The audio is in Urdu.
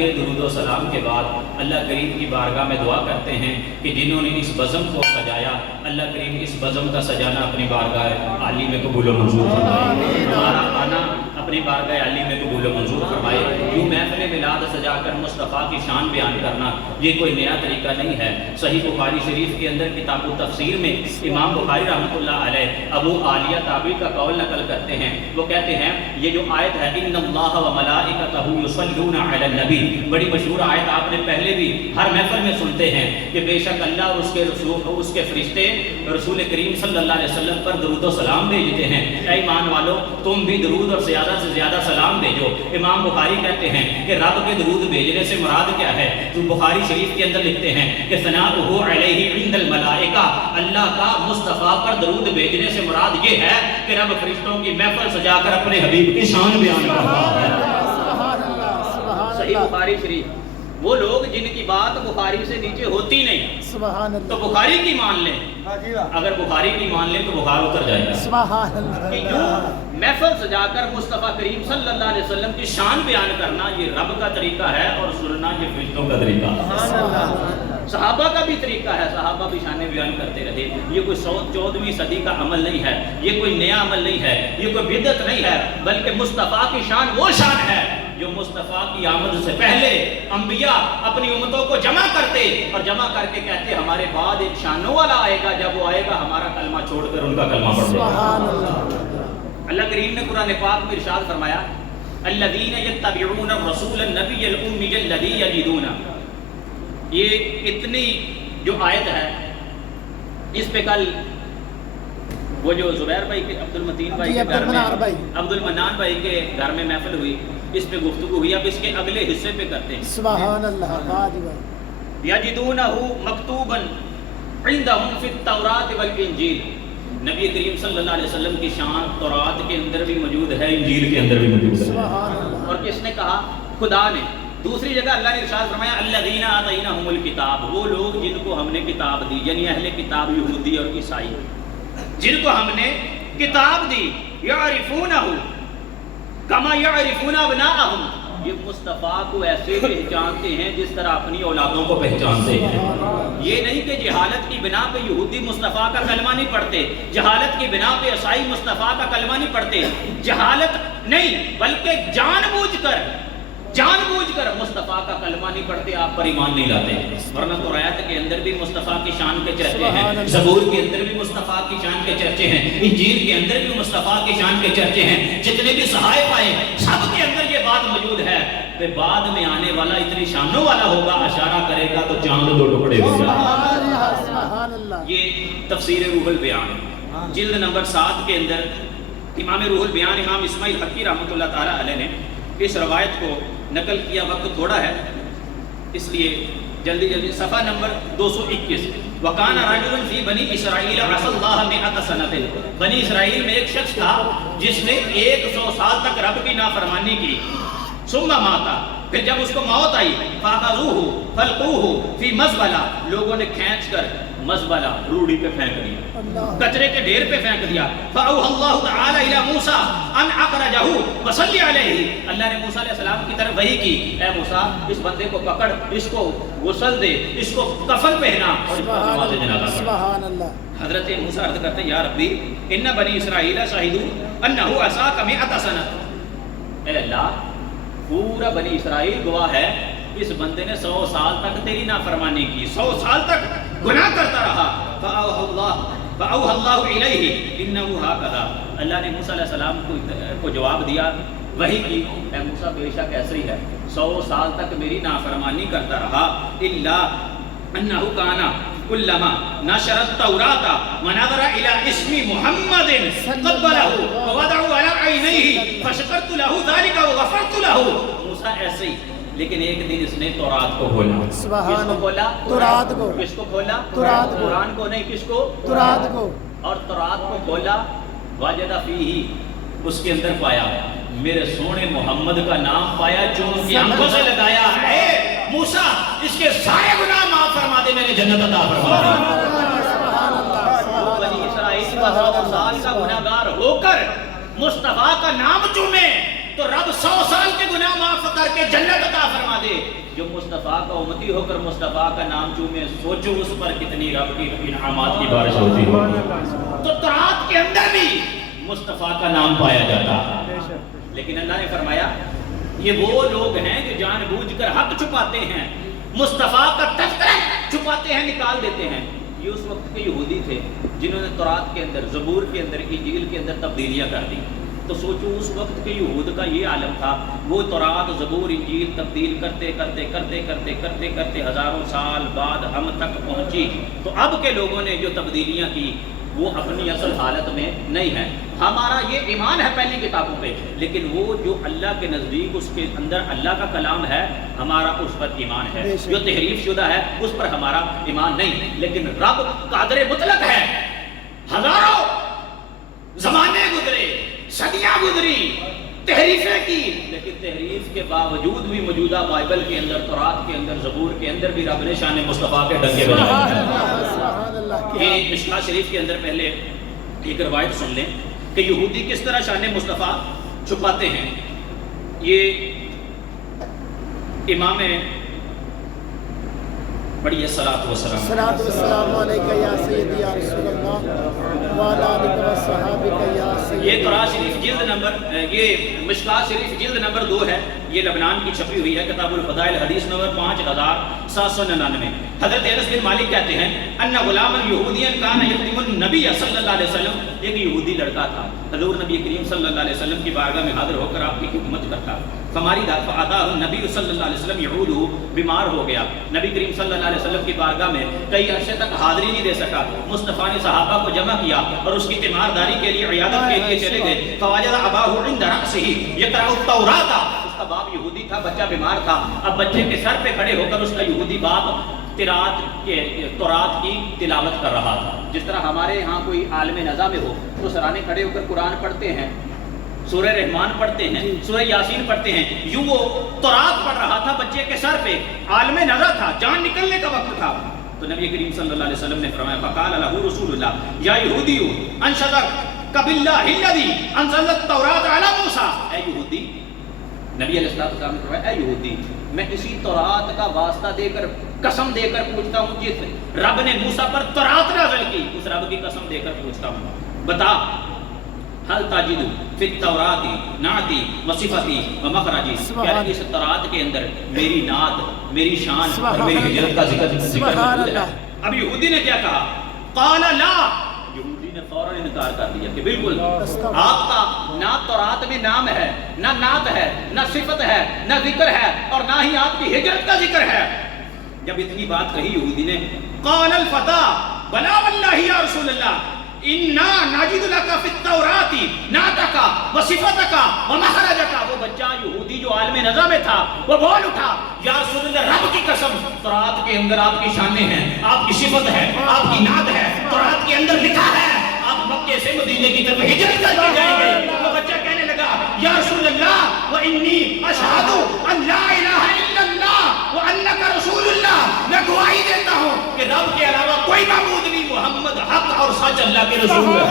درود و سلام کے بعد اللہ کریم کی بارگاہ میں دعا کرتے ہیں کہ جنہوں نے اس بزم کو سجایا اللہ کریم اس بزم کا سجانا اپنی بارگاہ عالی میں قبول و منظور فرمائے، ہمارا آنا اپنی بارگاہ عالی میں قبول و منظور فرمائے۔ یوں محفل میلاد سجا کر مصطفیٰ کی شان بیان کرنا یہ کوئی نیا طریقہ نہیں ہے۔ صحیح بخاری شریف کے اندر کتاب التفسیر میں امام بخاری رحمۃ اللہ علیہ ابو عالیہ تابعی کا قول نقل کرتے ہیں، وہ کہتے ہیں یہ جو آیت ہے ان اللہ و ملائکتہ یصلون علی النبی، بڑی مشہور آیت آپ نے پہلے بھی ہر محفل میں سنتے ہیں کہ بے شک اللہ اور اس کے فرشتے رسول کریم صلی اللہ علیہ وسلم پر درود و سلام بھیجتے ہیں۔ اے ایمان والو تم بھی درود اور زیادہ سے زیادہ سلام بھیجو۔ امام بخاری کہتے ہیں کہ رب کے درود بھیجنے سے مراد کیا ہے؟ تو بخاری شریف کے اندر لکھتے ہیں کہ ثناؤہ علیہ عند الملائکہ، اللہ کا مصطفیٰ پر درود بھیجنے سے مراد یہ ہے کہ رب فرشتوں کی محفل سجا کر اپنے حبیب کی شان بیان کرتا ہے۔ صحیح بخاری شریف، وہ لوگ جن کی بات بخاری سے نیچے ہوتی نہیں سبحان اللہ، تو بخاری کی مان لیں، اگر بخاری کی مان لیں تو بخار اتر جائے گا۔ سبحان اللہ، کہ یوں محفل سجا کر مصطفیٰ کریم صلی اللہ علیہ وسلم کی شان بیان کرنا یہ رب کا طریقہ ہے اور سننا یہ فرشتوں کا طریقہ ہے۔ صحابہ کا بھی طریقہ ہے، صحابہ بھی شانیں بیان کرتے رہے۔ یہ کوئی 14ویں صدی کا عمل نہیں ہے، یہ کوئی نیا عمل نہیں ہے، یہ کوئی بدعت نہیں ہے، بلکہ مصطفیٰ کی شان وہ شان ہے جو مصطفیٰ کی آمد سے پہلے انبیاء اپنی امتوں کو جمع کرتے اور جمع کر کے کہتے ہمارے بعد ایک شانوں والا آئے گا، جب وہ آئے گا ہمارا کلمہ چھوڑ کر ان کا کلمہ پڑھ دے گا۔ اللہ کریم نے قرآن پاک میں ارشاد فرمایا الذین یتبعون الرسول النبی الامی الذی یجدون، یہ اتنی جو آیت ہے اس پہ کل وہ جو زبیر بھائی کے عبد المتین بھائی کے گھر میں عبد المنان بھائی کے گھر میں محفل ہوئی، اس پہ گفتگو ہوئی، اب اس کے اگلے حصے پہ کرتے ہیں۔ سبحان اللہ، یجدونہ مکتوبا عندہم فی التوراۃ والانجیل، نبی کریم صلی اللہ علیہ وسلم کی شان تورات کے اندر بھی موجود ہے، انجیل کے اندر بھی موجود ہے۔ اور کس نے کہا؟ خدا نے۔ دوسری جگہ اللہ نے ارشاد فرمایا الذین آتیناہم الکتاب، وہ لوگ جن کو ہم نے کتاب دی، یعنی اہل کتاب یہودی اور عیسائی، جن کو ہم نے کتاب دی، یعرفونہ کما یعرفون ابناءہم، یہ مصطفیٰ کو ایسے پہچانتے ہیں جس طرح اپنی اولادوں کو پہچانتے ہیں۔ یہ نہیں کہ جہالت کی بنا پہ یہودی مصطفیٰ کا کلمہ نہیں پڑھتے، جہالت کی بنا پہ عیسائی مصطفیٰ کا کلمہ نہیں پڑھتے، جہالت نہیں بلکہ جان بوجھ کر مصطفیٰ کا کلمہ نہیں پڑھتے، آپ پر ایمان نہیں لاتے۔ ورنہ توریت کے اندر بھی مصطفیٰ کی شان کے چرچے ہیں، زبور کے اندر بھی مصطفیٰ کی شان کے چرچے ہیں، انجیل کے اندر بھی مصطفیٰ کی شان کے چرچے ہیں، جتنے بھی صحائف آئے سب کے اندر یہ بات موجود ہے کہ بعد میں آنے والا اتنی شانوں والا ہوگا، اشارہ کرے گا تو چاند دو ٹکڑے ہو جائے۔ یہ تفسیر روح البیان جلد نمبر 7 کے اندر امام روح البیان امام اسماعیل حقی رحمۃ اللہ تعالیٰ علیہ نے اس روایت کو نقل کیا، وقت تھوڑا ہے اس لیے جلدی صفحہ نمبر 221۔ وَقَانَ رَجُلٌ فِي بَنِي إِسْرَائِيلَ عَصَى اللَّهَ مِئَةَ سَنَةٍ، بنی اسرائیل میں ایک شخص تھا جس نے 100 سال تک رب کی نافرمانی کی۔ ثُمَّ مَاتَ، پھر جب اس کو موت آئی، فَأَخَذُوهُ فَأَلْقُوهُ فِي مَزْبَلَةٍ، لوگوں نے کھینچ کر مزبلہ روڑی پہ پھینک دیا، کچرے کے ڈھیر پہ پھینک دیا۔ فَأَوْحَى اللَّهُ تَعَالَى إِلَى مُوسَىٰ أَنْ أَخْرَجَهُ وَصَلِّ عَلَيْهِ، اللہ نے موسیٰ علیہ السلام کی طرف وحی کی، اے موسیٰ اس بندے کو پکڑ، اس کو غسل دے، اس کو کفن پہنا اور اس پر نماز جنازہ پڑھ۔ حضرت موسیٰ عرض کرتے ہیں یا ربی ان بنی اسرائیل شاہدوا انہ عصاک 100 سنۃ، اے اللہ پورا بنی اسرائیل گواہ ہے اس بندے نے 100 سال تک تیری نافرمانی کی، 100 سال تک گناہ کرتا رہا۔ فَأَوْحَى اللَّهُ إِلَيْهِ إِنَّهُ هَكَذَا، اللہ نے موسیٰ علیہ السلام کو جواب دیا، وحی کی، اے موسیٰ بے شک ایسے ہی ہے، 100 سال تک میری نافرمانی کرتا رہا۔ إِلَّا أَنَّهُ كَانَ كُلَّمَا نَشَرَ التَّوْرَاةَ وَنَظَرَ إِلَى اسْمِ مُحَمَّدٍ قَبَّلَهُ وَوَضَعَهُ عَلَى عَيْنَيْهِ فَشَكَرْتُ لَهُ ذَلِكَ وَغَفَرْتُ لَهُ، موسیٰ ایسے ہی، لیکن ایک دن اس نے تورات کو کھولا۔ کس کو کھولا؟ تورات کو۔ کس کو کھولا؟ تورات کو۔ قرآن کو نہیں، کس کو؟ تورات کو۔ اور تورات کو کھولا، وجد فیہ، اس کے اندر پایا میرے سونے محمد کا نام پایا، جو ان کی آنکھوں سے لگایا ہے موسیٰ اس کے سارے گناہ معاف فرما دے، میں نے جنت عطا فرما دی۔ بنی اسرائیل کا 100 سال کا گناہگار ہو کر مصطفیٰ کا نام چومے، تو رب 100 سال کے گناہ معاف کر کے جنت عطا فرما دے. جو مصطفیٰ کا امتی ہو کر مصطفیٰ کا نام چومے سوچو اس پر کتنی رب کی انعامات کی بارش ہوتی ہے. تو طاعت کے اندر بھی مصطفیٰ کا نام پایا جاتا ہے. لیکن اللہ نے فرمایا یہ وہ لوگ ہیں جو جان بوجھ کر حق چھپاتے ہیں, مصطفیٰ کا تذکرہ چھپاتے ہیں, نکال دیتے ہیں. یہ اس وقت کے یہودی تھے جنہوں نے تورات کے اندر, زبور کے اندر, انجیل کے اندر تبدیلیاں کر دی. تو سوچو اس وقت کے یہود کا یہ عالم تھا, وہ تورات, زبور, انجیل تبدیل کرتے کرتے کرتے کرتے کرتے کرتے ہزاروں سال بعد ہم تک پہنچی. تو اب کے لوگوں نے جو تبدیلیاں کی وہ اپنی اصل حالت میں نہیں ہے. ہمارا یہ ایمان ہے پہلی کتابوں پہ, لیکن وہ جو اللہ کے نزدیک اس کے اندر اللہ کا کلام ہے ہمارا اس پر ایمان ہے. جو تحریف شدہ ہے اس پر ہمارا ایمان نہیں. لیکن رب قادر مطلق ہے. ہزاروں زمانے گزرے, صدیاں گزری, تحریفیں کی, لیکن تحریف کے باوجود بھی موجودہ بائبل کے اندر, تورات کے اندر, زبور کے اندر بھی رب نے شان مصطفیٰ کے ڈنگے بجائے. یہ مشکاہ شریف کے اندر پہلے ایک روایت سن لیں کہ یہودی کس طرح شان مصطفیٰ چھپاتے ہیں. یہ امام پڑھیے صلاۃ و سلام علیکہ یا سیدی یا رسول اللہ وعلی آلہ و صحابہ یا سیدی. یہ قرآن شریف جلد نمبر, یہ مشکاہ شریف جلد نمبر 2 ہے. یہ لبنان کی چھپی ہوئی ہے, کتاب الفضائل, حدیث نمبر 5799. حضرت انس بن مالک کہتے ہیں ان غلاما یہودیا کان یخدم النبی صلی اللہ علیہ وسلم. ایک یہودی لڑکا تھا, حضور نبی کریم صلی اللہ علیہ وسلم کی بارگاہ میں حاضر ہو کر آپ کی خدمت کرتا. ہماری فاتاہ نبی صلی اللہ علیہ وسلم یعودہ, بیمار ہو گیا. نبی کریم صلی اللہ علیہ وسلم کی بارگاہ میں کئی عرصے تک حاضری نہیں دے سکا. مصطفیٰ نے صحابہ کو جمع کیا اور اس کی تیمارداری کے لیے, عیادت کے لیے چلے گئے. فوجد اباہ عند رأسہ یقرأ التوراۃ. اس کا باپ یہودی تھا, بچہ بیمار تھا. اب بچے کے سر پہ کھڑے ہو کر اس کا یہودی باپ تورات کی تلاوت کر رہا تھا. جس طرح ہمارے ہاں کوئی عالم نظام میں ہو تو سرانے کھڑے ہو کر قرآن پڑھتے ہیں, سورہ رحمان پڑھتے ہیں, سورہ یاسین پڑھتے ہیں, یوں وہ تورات پڑھ رہا تھا بچے کے سر پہ. عالم نظر تھا, جان نکلنے کا وقت تھا. تو نبی کریم صلی اللہ علیہ وسلم نے فرمایا فقال له رسول اللہ یا یہودی انشدک باللہ الذی انزل التوراۃ علی موسیٰ. اے یہودی, نبی علیہ السلام نے فرمایا اے یہودی, میں اسی تورات کا واسطہ دے کر, قسم دے کر پوچھتا ہوں جس رب نے موسیٰ پر تورات نازل کی, اس رب کی قسم دے کر پوچھتا ہوں, بتا حل تجد فی التوراۃ نعتی و صفتی و مخرجی. کیا اس تورات کے اندر میری نعت, میری شان اور میری ہجرت کا ذکر موجود ہے؟ اب یہودی نے کیا کہا؟ قال لا. یہودی نے فوراً انکار کر دیا کہ بالکل آپ کا نہ تورات میں نام ہے, نہ نعت ہے, نہ صفت ہے, نہ ذکر ہے, اور نہ ہی آپ کی ہجرت کا ذکر ہے. جب اتنی بات کہی یہودی نے, قال الفتى بلا واللہ یا رسول اللہ انا نجد لک فی التوراۃ نعتک و صفتک و مخرجک. وہ بچہ یہودی جو عالم نظر میں تھا وہ بول اٹھا, یا رسول اللہ رب کی قسم, تورات کے اندر آپ کی شانیں ہیں, آپ کی صفت ہے, آپ کی نعت ہے, تورات کے اندر لکھا ہے آپ مکے سے مدینے کی طرف ہجرت کر کے جائیں گے. وہ بچہ کہنے لگا یا رسول اللہ و انی اشہد ان لا الہ الا اللہ و انک رسول اللہ. میں گواہی دیتا ہوں کہ رب کے علاوہ کوئی معبود نہیں, محمد حق اور سچ اللہ کے رسول ہے.